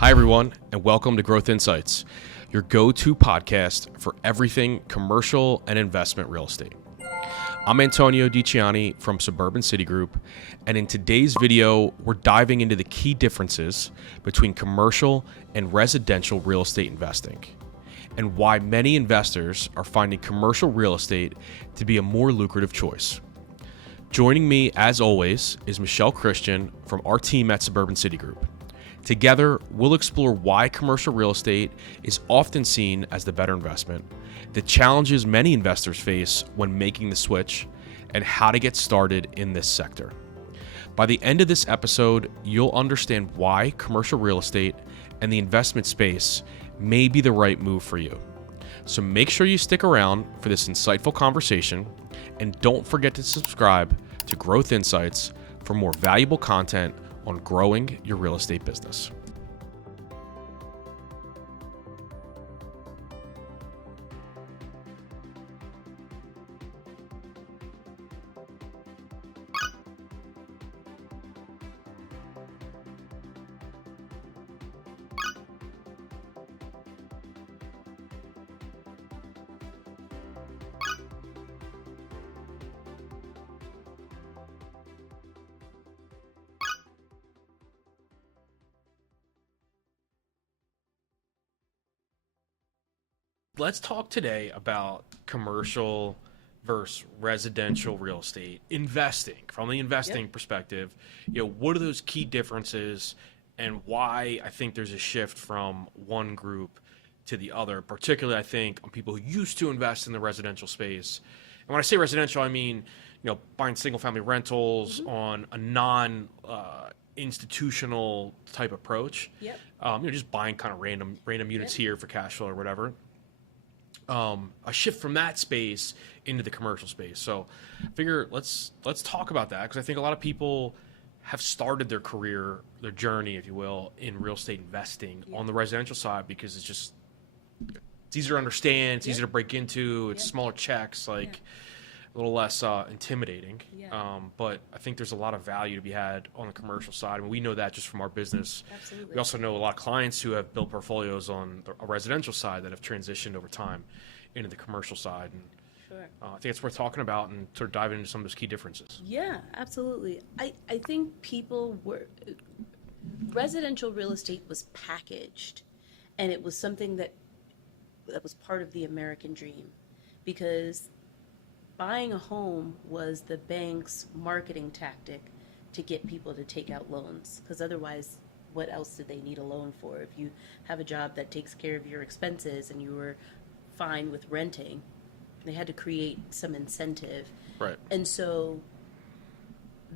Hi, everyone, and welcome to Growth Insights, your go-to podcast for everything commercial and investment real estate. I'm Antonio DiCiani from Suburban Citigroup, and in today's video, we're diving into the key differences between commercial and residential real estate investing, and why many investors are finding commercial real estate to be a more lucrative choice. Joining me, as always, is Michelle Christian from our team at Suburban Citigroup. Together, we'll explore why commercial real estate is often seen as the better investment, the challenges many investors face when making the switch, and how to get started in this sector. By the end of this episode, you'll understand why commercial real estate and the investment space may be the right move for you. So make sure you stick around for this insightful conversation, and don't forget to subscribe to Growth Insights for more valuable content on growing your real estate business. Let's talk today about commercial versus residential real estate investing. From the investing perspective, what are those key differences and why I think there's a shift from one group to the other, particularly I think on people who used to invest in the residential space. And when I say residential, I mean, buying single family rentals on a non institutional type approach. Just buying kind of random units here for cash flow or whatever. A shift from that space into the commercial space. So I figure let's talk about that, because I think a lot of people have started their career, their journey, if you will, in real estate investing on the residential side because it's easier to understand, it's easier to break into, it's smaller checks, a little less intimidating. But I think there's a lot of value to be had on the commercial side. And we know that just from our business. Absolutely. We also know a lot of clients who have built portfolios on a residential side that have transitioned over time into the commercial side. And I think it's worth talking about and sort of diving into some of those key differences. Yeah, absolutely. I think residential real estate was packaged, and it was something that was part of the American dream, because buying a home was the bank's marketing tactic to get people to take out loans, because otherwise, what else did they need a loan for? If you have a job that takes care of your expenses and you were fine with renting, they had to create some incentive. Right. And so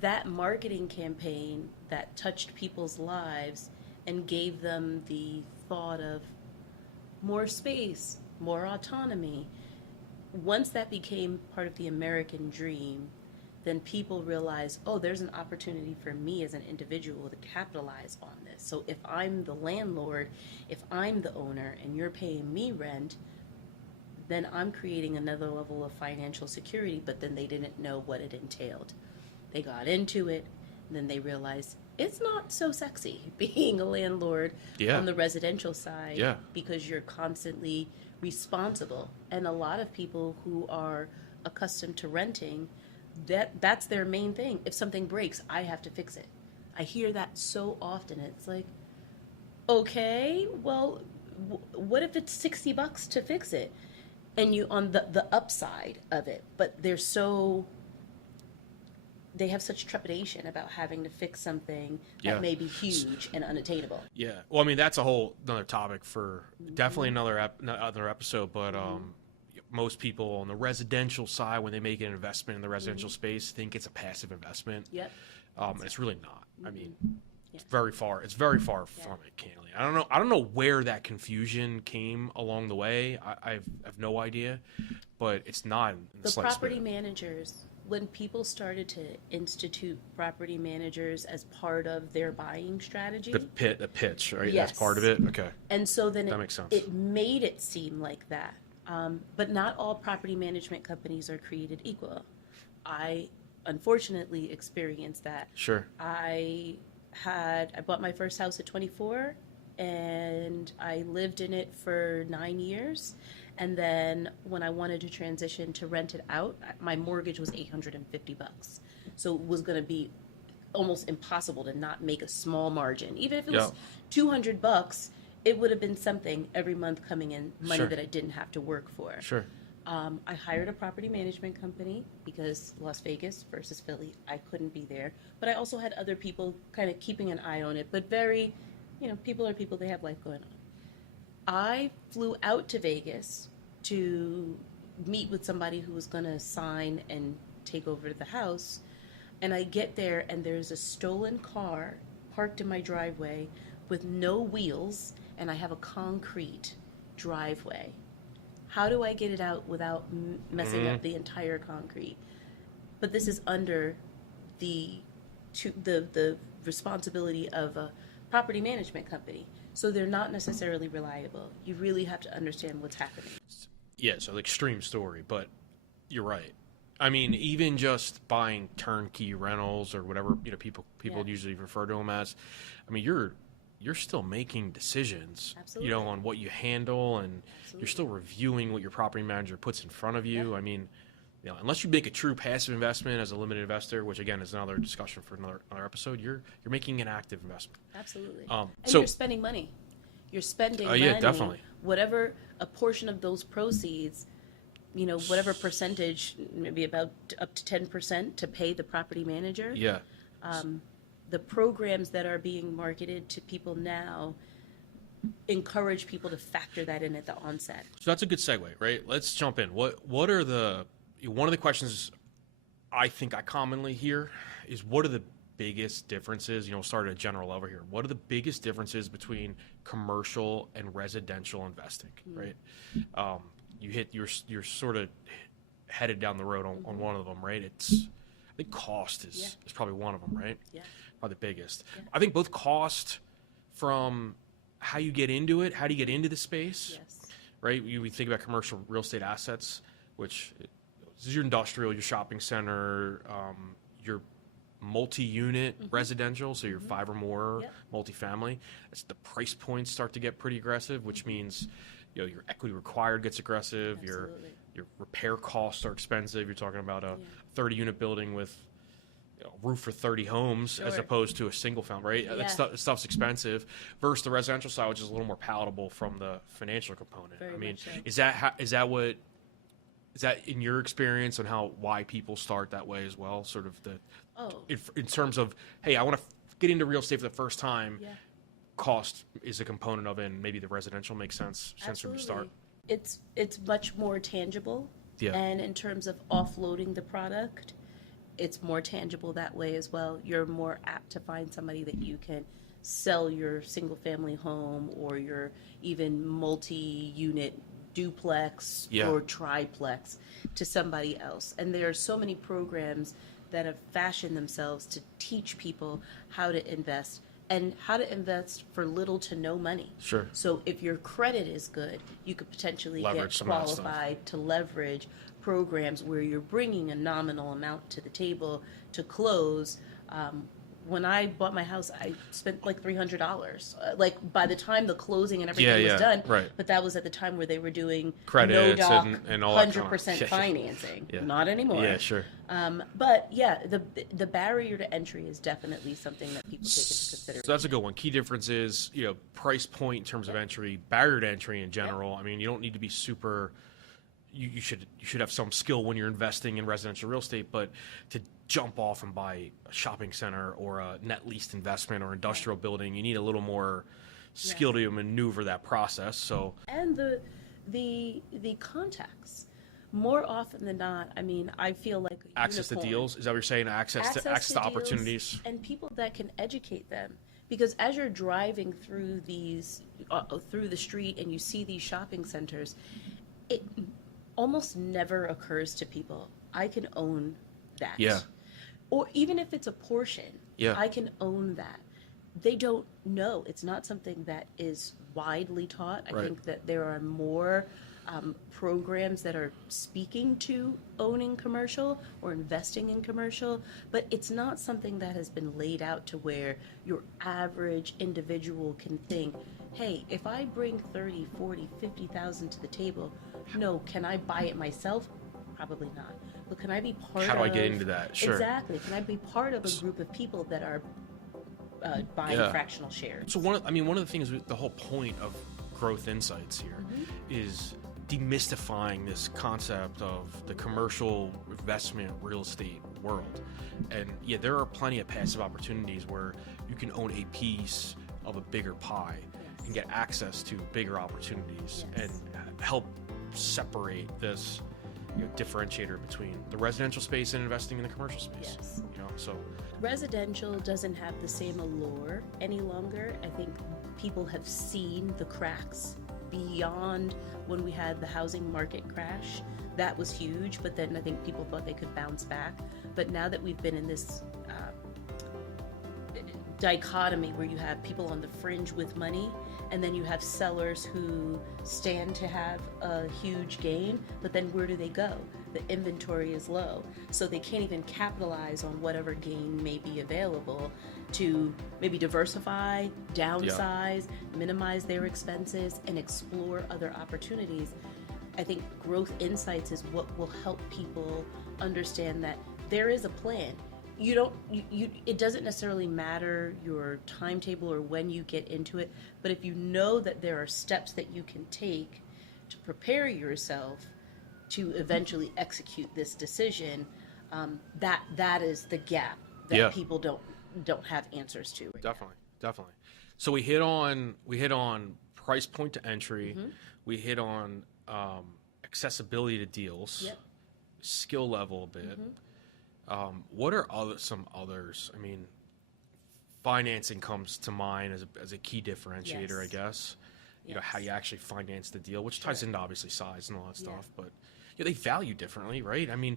that marketing campaign that touched people's lives and gave them the thought of more space, more autonomy, once that became part of the American dream, then people realize, oh, there's an opportunity for me as an individual to capitalize on this. So if I'm the landlord, if I'm the owner, and you're paying me rent, then I'm creating another level of financial security, but then they didn't know what it entailed. They got into it, and then they realized it's not so sexy being a landlord on the residential side, because you're constantly responsible. And a lot of people who are accustomed to renting, that's their main thing. If something breaks, I have to fix it. I hear that so often. It's like, okay, well, what if it's $60 to fix it? And you on the upside of it, but they have such trepidation about having to fix something that may be huge and unattainable. Yeah. Well, I mean, that's a whole another topic for definitely another episode. But most people on the residential side, when they make an investment in the residential space, think it's a passive investment. And it's really not. I mean, it's very far. It's very far from it, candidly. I don't know where that confusion came along the way. I have no idea, but it's not in the slightest property bit. Managers. When people started to institute property managers as part of their buying strategy, the pitch, right? Yes. That's part of it. Okay. And so then that makes sense. It made it seem like that. But not all property management companies are created equal. I unfortunately experienced that. Sure. I bought my first house at 24. and I lived in it for 9 years. And then when I wanted to transition to rent it out, my mortgage was $850. So it was going to be almost impossible to not make a small margin. Even if it was $200, it would have been something every month coming in, money that I didn't have to work for. Sure. I hired a property management company because Las Vegas versus Philly, I couldn't be there. But I also had other people kind of keeping an eye on it, but very, people are people, they have life going on. I flew out to Vegas to meet with somebody who was going to sign and take over the house. And I get there, and there's a stolen car parked in my driveway with no wheels, and I have a concrete driveway. How do I get it out without messing up the entire concrete? But this is under the responsibility of a property management company. So they're not necessarily reliable. You really have to understand what's happening. Yeah, so the extreme story, but you're right. I mean, even just buying turnkey rentals or whatever people usually refer to them as. I mean, you're still making decisions, Absolutely. On what you handle, and Absolutely. you're still reviewing what your property manager puts in front of you. I mean, unless you make a true passive investment as a limited investor, which again is another discussion for another episode, you're making an active investment. Absolutely. And you're spending money. You're spending money. Yeah, definitely. Whatever a portion of those proceeds, whatever percentage, maybe about up to 10% to pay the property manager. Yeah. The programs that are being marketed to people now encourage people to factor that in at the onset. So that's a good segue, right? Let's jump in. What are one of the questions I think I commonly hear is, what are the biggest differences? We'll start at a general level here. What are the biggest differences between commercial and residential investing, right? You're sort of headed down the road on one of them, right? I think cost is probably one of them, right? Yeah. Probably the biggest. Yeah. I think both cost from how you get into it, how do you get into the space, right? We think about commercial real estate assets, which is your industrial, your shopping center, your multi-unit residential, so your 5 or more multifamily. As the price points start to get pretty aggressive, which means your equity required gets aggressive. Absolutely. Your repair costs are expensive. You're talking about a 30-unit building with roof for 30 homes as opposed to a single family, right? That stuff's expensive. Versus the residential side, which is a little more palatable from the financial component. Very much so. Is that in your experience on why people start that way as well? Sort of in terms of, hey, I want to get into real estate for the first time. Yeah. Cost is a component of it, and maybe the residential makes sense from the start. It's much more tangible. Yeah. And in terms of offloading the product, it's more tangible that way as well. You're more apt to find somebody that you can sell your single family home or your even multi-unit duplex or triplex to somebody else. And there are so many programs that have fashioned themselves to teach people how to invest and how to invest for little to no money. Sure. So if your credit is good, you could potentially Leverage get qualified to leverage programs where you're bringing a nominal amount to the table to close. When I bought my house, I spent like $300. Like by the time the closing and everything was done, right. But that was at the time where they were doing credits no doc, and all that 100% financing. Yeah. Not anymore. Yeah, sure. But yeah, the barrier to entry is definitely something that people take into consideration. So that's a good one. Key difference is price point in terms of entry, barrier to entry in general. I mean, you don't need to be super. You should have some skill when you're investing in residential real estate, but to jump off and buy a shopping center or a net leased investment or industrial building, you need a little more skill to maneuver that process. So and the contacts, more often than not, I mean, I feel like access to deals. Is that what you're saying? Access to opportunities and people that can educate them. Because as you're driving through through the street and you see these shopping centers, it almost never occurs to people, I can own that. Yeah. Or even if it's a portion, I can own that. They don't know. It's not something that is widely taught. I think that there are more programs that are speaking to owning commercial or investing in commercial, but it's not something that has been laid out to where your average individual can think, hey, if I bring 30, 40, 50,000 to the table, no, can I buy it myself? Probably not. But can I be part of... How do I get into that? Sure. Exactly. Can I be part of a group of people that are buying fractional shares? So one of the things, the whole point of Growth Insights here is demystifying this concept of the commercial investment real estate world. And yeah, there are plenty of passive opportunities where you can own a piece of a bigger pie and get access to bigger opportunities and help separate this differentiator between the residential space and investing in the commercial space. Yes. So residential doesn't have the same allure any longer. I think people have seen the cracks beyond when we had the housing market crash. That was huge, but then I think people thought they could bounce back. But now that we've been in this dichotomy where you have people on the fringe with money, and then you have sellers who stand to have a huge gain, but then where do they go? The inventory is low, so they can't even capitalize on whatever gain may be available to maybe diversify, downsize, minimize their expenses, and explore other opportunities. I think Growth Insights is what will help people understand that there is a plan. It doesn't necessarily matter your timetable or when you get into it, but if you know that there are steps that you can take to prepare yourself to eventually execute this decision, that is the gap that people don't have answers to. Right Definitely. So we hit on price point to entry. We hit on accessibility to deals, skill level a bit. What are some others? I mean, financing comes to mind as a key differentiator, I guess. You know, how you actually finance the deal, which ties into obviously size and all that stuff, but they value differently, right? I mean,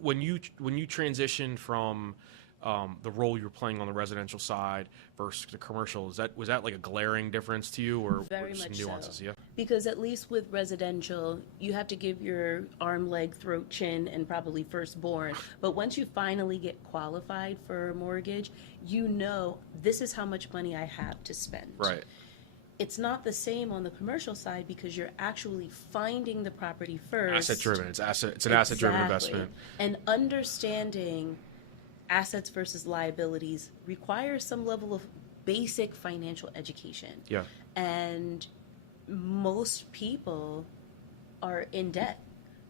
when you transitioned from the role you were playing on the residential side versus the commercial, was that like a glaring difference to you, or Very some much nuances? so. Yeah. Because at least with residential, you have to give your arm, leg, throat, chin, and probably firstborn. But once you finally get qualified for a mortgage, this is how much money I have to spend. Right. It's not the same on the commercial side because you're actually finding the property first. Asset driven. It's an asset driven investment. And understanding assets versus liabilities requires some level of basic financial education. Yeah. And most people are in debt,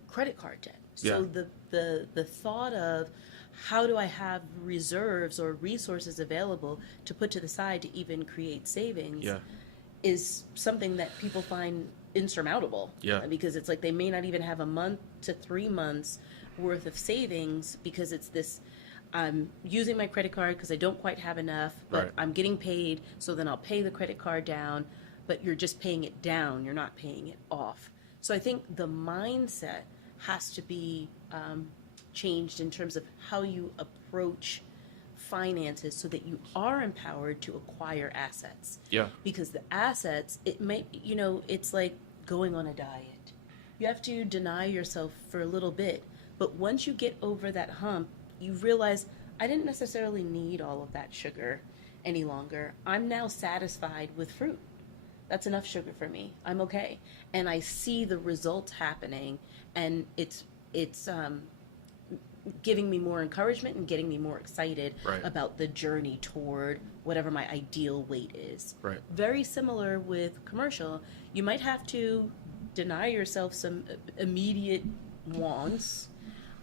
credit card debt. So the thought of how do I have reserves or resources available to put to the side to even create savings is something that people find insurmountable. Yeah. Because it's like they may not even have a month to 3 months worth of savings because it's this, I'm using my credit card because I don't quite have enough, but I'm getting paid, so then I'll pay the credit card down, but you're just paying it down, you're not paying it off. So I think the mindset has to be changed in terms of how you approach finances so that you are empowered to acquire assets. Yeah. Because the assets, it's like going on a diet. You have to deny yourself for a little bit, but once you get over that hump, you realize I didn't necessarily need all of that sugar any longer. I'm now satisfied with fruit. That's enough sugar for me. I'm okay. And I see the results happening, and it's giving me more encouragement and getting me more excited about the journey toward whatever my ideal weight is. Right. Very similar with commercial. You might have to deny yourself some immediate wants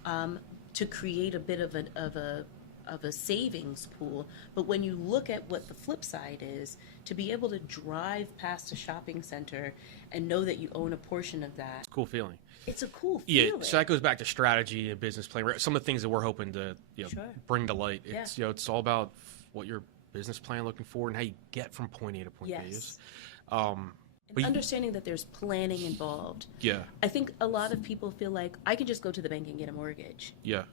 to create a bit of a savings pool. But when you look at what the flip side is, to be able to drive past a shopping center and know that you own a portion of that. It's a cool feeling. It's a cool feeling. Yeah, so that goes back to strategy and business plan. Some of the things that we're hoping to bring to light. It's it's all about what your business plan looking for and how you get from point A to point B is. And understanding that there's planning involved. Yeah. I think a lot of people feel like I can just go to the bank and get a mortgage. Yeah.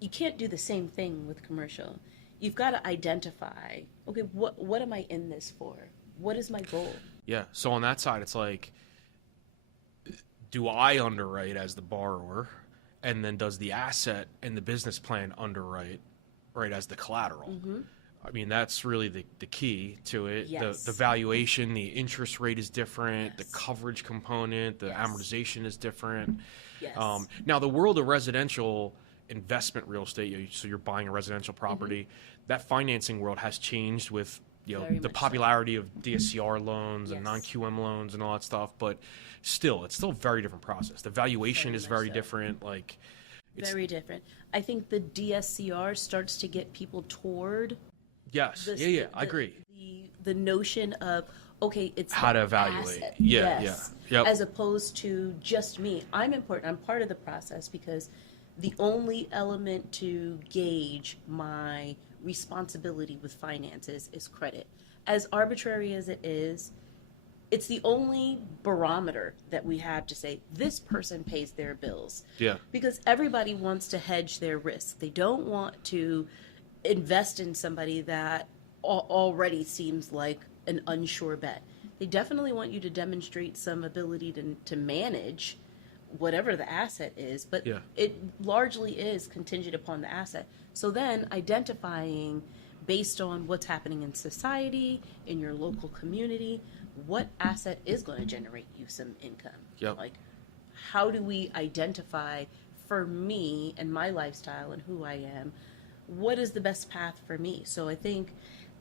You can't do the same thing with commercial. You've got to identify, okay, what am I in this for? What is my goal? Yeah. So on that side, it's like, do I underwrite as the borrower, and then does the asset and the business plan underwrite as the collateral? I mean, that's really the key to it. Yes. The valuation, the interest rate is different, Yes. the coverage component, the Yes. amortization is different. Yes. Now, the world of residential investment real estate, so you're buying a residential property, that financing world has changed with Very the much so. popularity of DSCR loans and Yes. non-QM loans and all that stuff, but still, it's still a very different process. The valuation Very is much very so. different. Like, it's, Very different. I think the DSCR starts to get people toward yes, this, yeah, I agree. The notion of, okay, it's How the to evaluate. asset. Yeah, Yes. yeah, yep. As opposed to just me. I'm important. I'm part of the process because the only element to gauge my responsibility with finances is credit. As arbitrary as it is, it's the only barometer that we have to say this person pays their bills. Yeah. Because everybody wants to hedge their risk. They don't want to invest in somebody that already seems like an unsure bet. They definitely want you to demonstrate some ability to manage whatever the asset is, but Yeah. it largely is contingent upon the asset. So then identifying based on what's happening in society, in your local community, what asset is going to generate you some income. Yep. Like, how do we identify for me and my lifestyle and who I am, what is the best path for me? So I think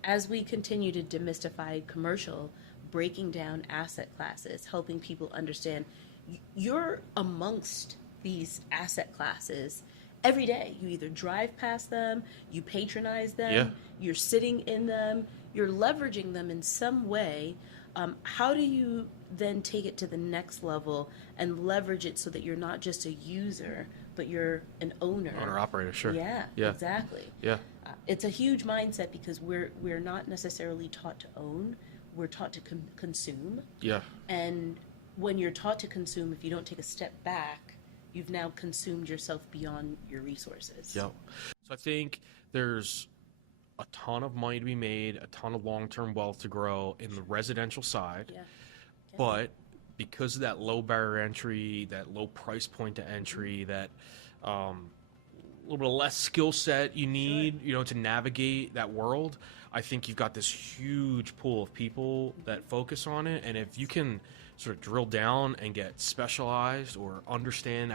as we continue to demystify commercial, breaking down asset classes, helping people understand you're amongst these asset classes every day. You either drive past them, you patronize them, Yeah. you're sitting in them, you're leveraging them in some way. How do you then take it to the next level and leverage it so that you're not just a user, but you're an owner? Owner operator, sure. Yeah, Yeah. exactly. Yeah. It's a huge mindset because we're not necessarily taught to own. We're taught to consume. Yeah. And when you're taught to consume, if you don't take a step back, you've now consumed yourself beyond your resources. Yep. So I think there's a ton of money to be made, a ton of long-term wealth to grow in the residential side. Yeah. But because of that low barrier entry, that low price point to entry, that little bit less skill set you need, to navigate that world, I think you've got this huge pool of people that focus on it. And if you can sort of drill down and get specialized or understand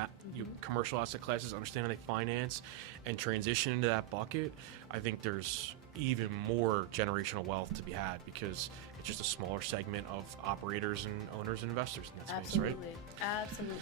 commercial asset classes, understand how they finance, and transition into that bucket, I think there's even more generational wealth to be had because it's just a smaller segment of operators and owners and investors in that space, right? Absolutely.